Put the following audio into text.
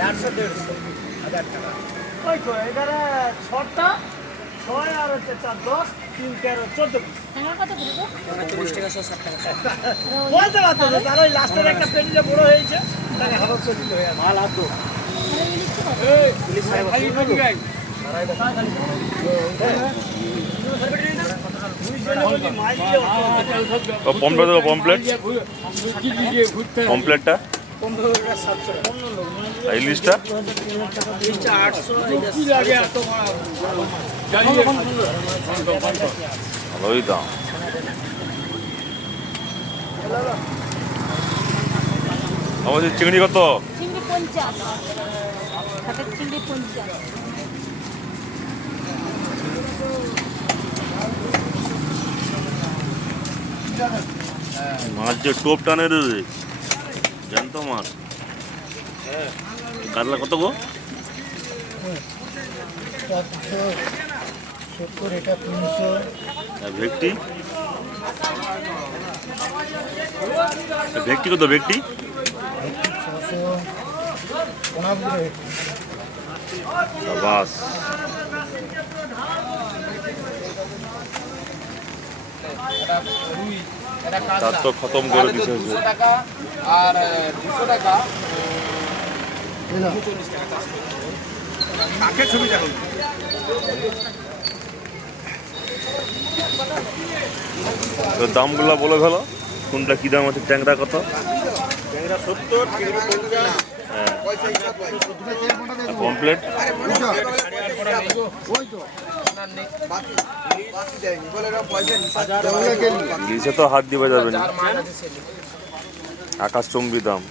150-150 টাকা। ওই তো এখানে 6টা 6 আর হচ্ছে 4 10 3 13 14 পিস। ট্যাংরা কত করে গো? 30 টাকা 60 টাকা। বলতে পারতো না, তার ওই লাস্টের একটা পেটি যে বড় হয়েছে তাকে হাফ করে দিতে হয় মাল হাত আর ইলিশ কত? পুলিশ সাহেব পমপ্লেট দেবো, পমপ্লেট পমপ্লেটটা আর ইলিশটা ভালোই দাম। আমাদের চিংড়ি কত? চিংড়ি 50, হাটের চিংড়ি 50। মাছ যে টোপ টানে রে, জানতো মাছ। কাতলা কত গো? 470 এটা 300 আর ভেটকি? ভেটকি কত? ভেটকি 600 কোনাগুলো বাস। তার তো খতম করে দিছে। 200 টাকা আর 200 টাকা তো দামগুলো বলে ফেলো, কোনটা কি দাম আছে? ট্যাংরা কত? হ্যাঁ, পমপ্লেট ইলিশে তো হাত দিবা যাবে না, আকাশচুম্বী দাম।